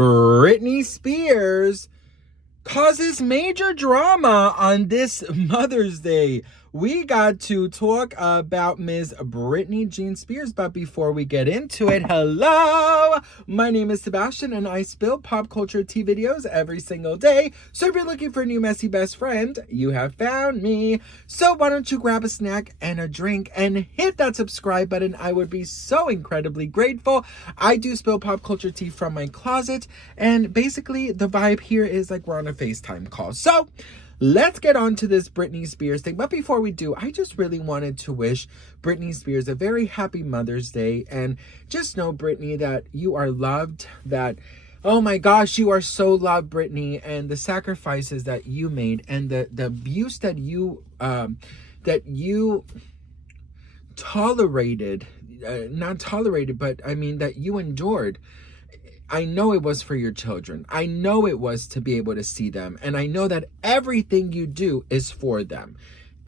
Britney Spears causes major drama on this Mother's Day. We got to talk about Ms. Britney Jean Spears, but before we get into it, hello! My name is Sebastian, and I spill pop culture tea videos every single day. So if you're looking for a new messy best friend, you have found me. So why don't you grab a snack and a drink and hit that subscribe button? I would be so incredibly grateful. I do spill pop culture tea from my closet, and basically the vibe here is like we're on a FaceTime call. So let's get on to this Britney Spears thing. But before we do, I just really wanted to wish Britney Spears a very happy Mother's Day. And just know, Britney, that you are loved, that, oh my gosh, you are so loved, Britney. And the sacrifices that you made and the abuse that you tolerated, not tolerated, but I mean that you endured. I know it was for your children. I know it was to be able to see them. And I know that everything you do is for them.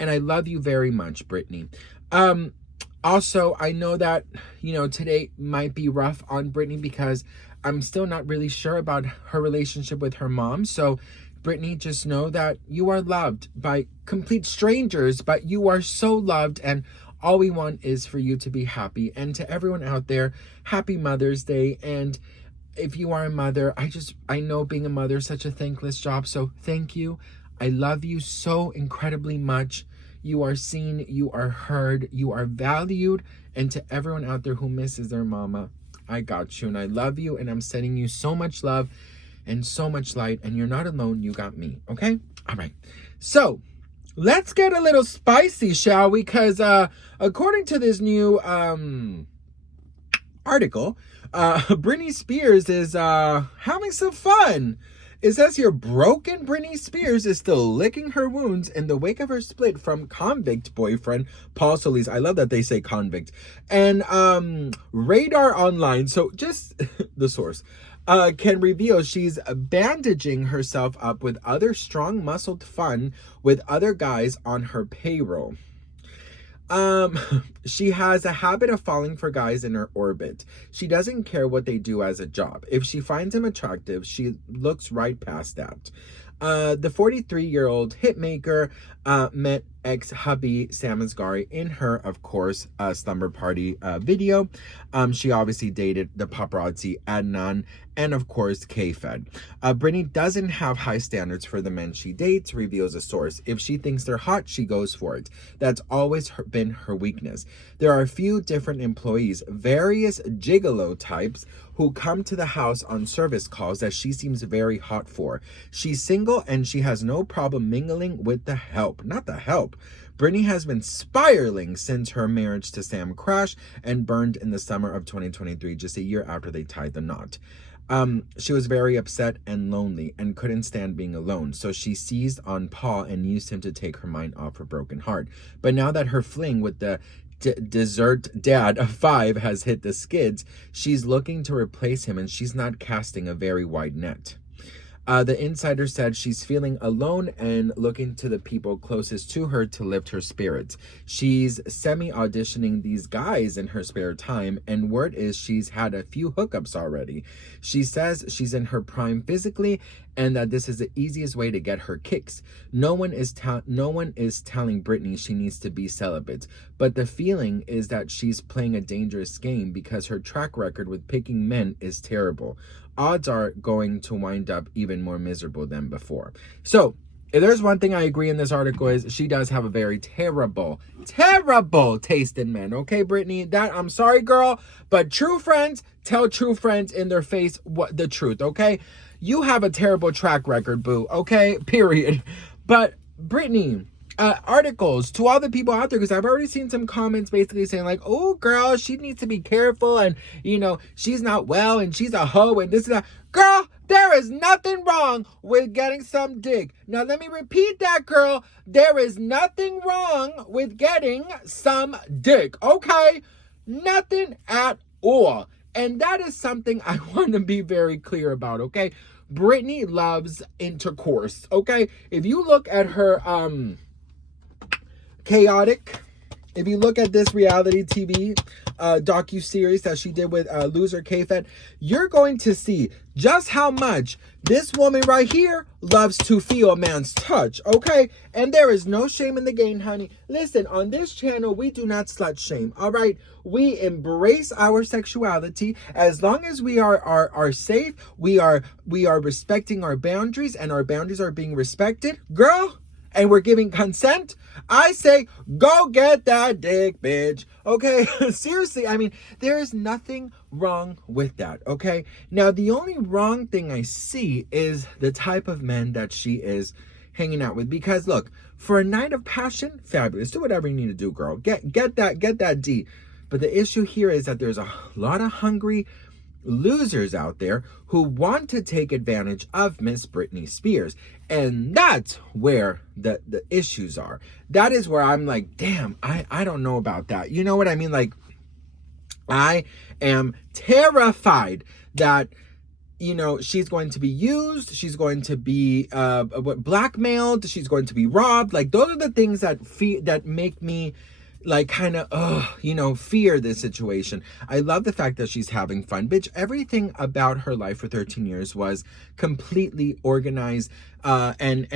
And I love you very much, Britney. Also, I know that, today might be rough on Britney because I'm still not really sure about her relationship with her mom. So, Britney, just know that you are loved by complete strangers, but you are so loved, and all we want is for you to be happy. And to everyone out there, happy Mother's Day. And if you are a mother, I know being a mother is such a thankless job. So thank you. I love you so incredibly much. You are seen, you are heard, you are valued. And to everyone out there who misses their mama, I got you and I love you. And I'm sending you so much love and so much light. And you're not alone. You got me. Okay? All right. So let's get a little spicy, shall we? Because according to this new article, Britney Spears is having some fun. It says here, broken Britney Spears is still licking her wounds in the wake of her split from convict boyfriend Paul Solis. I love that they say convict. And Radar Online, so just the source, can reveal she's bandaging herself up with other strong muscled fun with other guys on her payroll. She has a habit of falling for guys in her orbit. She doesn't care what they do as a job. If she finds him attractive, she looks right past that. The 43-year-old hitmaker met ex-hubby Sam Asghari in her, of course, slumber party video. She obviously dated the paparazzi Adnan and, of course, K-Fed. Britney doesn't have high standards for the men she dates, reveals a source. If she thinks they're hot, she goes for it. That's always been her weakness. There are a few different employees, various gigolo types, who come to the house on service calls that she seems very hot for. She's single and she has no problem mingling with the help. Not the help. Britney has been spiraling since her marriage to Sam crashed and burned in the summer of 2023, just a year after they tied the knot. She was very upset and lonely and couldn't stand being alone, so she seized on Paul and used him to take her mind off her broken heart. But now that her fling with the dessert dad of 5 has hit the skids, she's looking to replace him, and she's not casting a very wide net. The insider said she's feeling alone and looking to the people closest to her to lift her spirits. She's semi-auditioning these guys in her spare time, and word is she's had a few hookups already. She says she's in her prime physically and that this is the easiest way to get her kicks. No one is telling Britney she needs to be celibate, but the feeling is that she's playing a dangerous game because her track record with picking men is terrible. Odds are going to wind up even more miserable than before. So, if there's one thing I agree in this article is she does have a very terrible taste in men. Okay, Britney? That, I'm sorry, girl, but true friends tell true friends in their face what the truth, okay? You have a terrible track record, boo, okay? Period. But, Britney, articles to all the people out there, because I've already seen some comments basically saying like, oh girl, she needs to be careful, and she's not well, and she's a hoe, and this and that. Girl, there is nothing wrong with getting some dick. Now let me repeat that, girl. There is nothing wrong with getting some dick, okay? Nothing at all. And that is something I want to be very clear about, okay? Britney loves intercourse, okay? If you look at her chaotic, if you look at this reality TV docu-series that she did with loser K-Fed, you're going to see just how much this woman right here loves to feel a man's touch, okay? And there is no shame in the game, honey. Listen, on this channel, we do not slut shame, all right? We embrace our sexuality. As long as we are safe, we are respecting our boundaries, and our boundaries are being respected, girl, and we're giving consent, I say, go get that dick, bitch. Okay? Seriously, I mean, there is nothing wrong with that, okay? Now, the only wrong thing I see is the type of men that she is hanging out with. Because, look, for a night of passion, fabulous. Do whatever you need to do, girl. Get that D. But the issue here is that there's a lot of hungry losers out there who want to take advantage of Miss Britney Spears. And that's where the issues are. That is where I'm like, damn, I don't know about that. You know what I mean? Like, I am terrified that, you know, she's going to be used, she's going to be blackmailed, she's going to be robbed. Like, those are the things that make me like kind of you know, fear this situation. I love the fact that she's having fun. Bitch, everything about her life for 13 years was completely organized and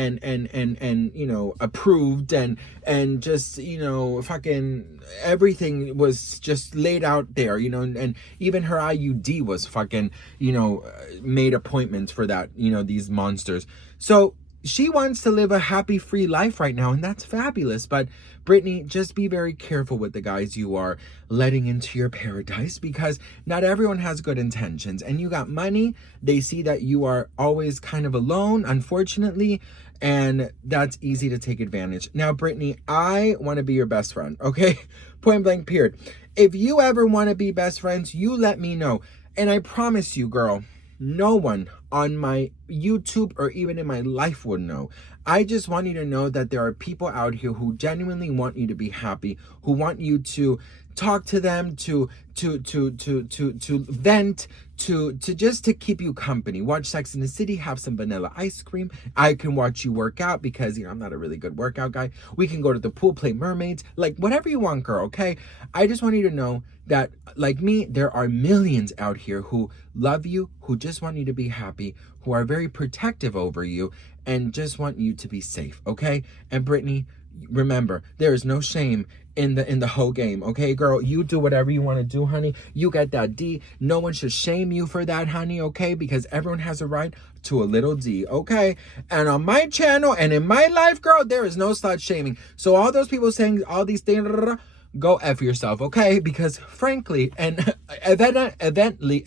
you know, approved, and just, you know, fucking everything was just laid out there, you know, and even her IUD was fucking, you know, made appointments for that, you know, these monsters. So she wants to live a happy, free life right now, and that's fabulous. But Britney, just be very careful with the guys you are letting into your paradise, because not everyone has good intentions. And you got money. They see that you are always kind of alone, unfortunately, and that's easy to take advantage. Now, Britney, I want to be your best friend, okay? Point blank, period. If you ever want to be best friends, you let me know. And I promise you, girl, no one on my YouTube or even in my life would know. I just want you to know that there are people out here who genuinely want you to be happy, who want you to talk to them, to vent, to just to keep you company. Watch Sex in the City, have some vanilla ice cream. I can watch you work out because, you know, I'm not a really good workout guy. We can go to the pool, play mermaids, like whatever you want, girl, okay? I just want you to know that, like me, there are millions out here who love you, who just want you to be happy, who are very protective over you, and just want you to be safe, okay? And Britney, remember, there is no shame in the whole game, okay, girl? You do whatever you want to do, honey. You got that D. No one should shame you for that, honey, okay? Because everyone has a right to a little D, okay? And on my channel and in my life, girl, there is no slut shaming. So all those people saying all these things, go F yourself, okay? Because frankly, and evidently,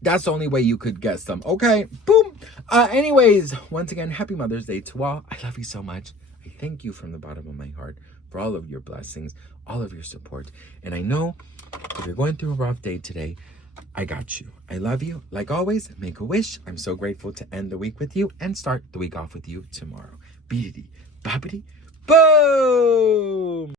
that's the only way you could guess them, okay? Boom. Anyways, once again, happy Mother's Day to all. I love you so much. I thank you from the bottom of my heart for all of your blessings, all of your support. And I know if you're going through a rough day today, I got you. I love you. Like always, make a wish. I'm so grateful to end the week with you and start the week off with you tomorrow. Beedity, boppity, boom!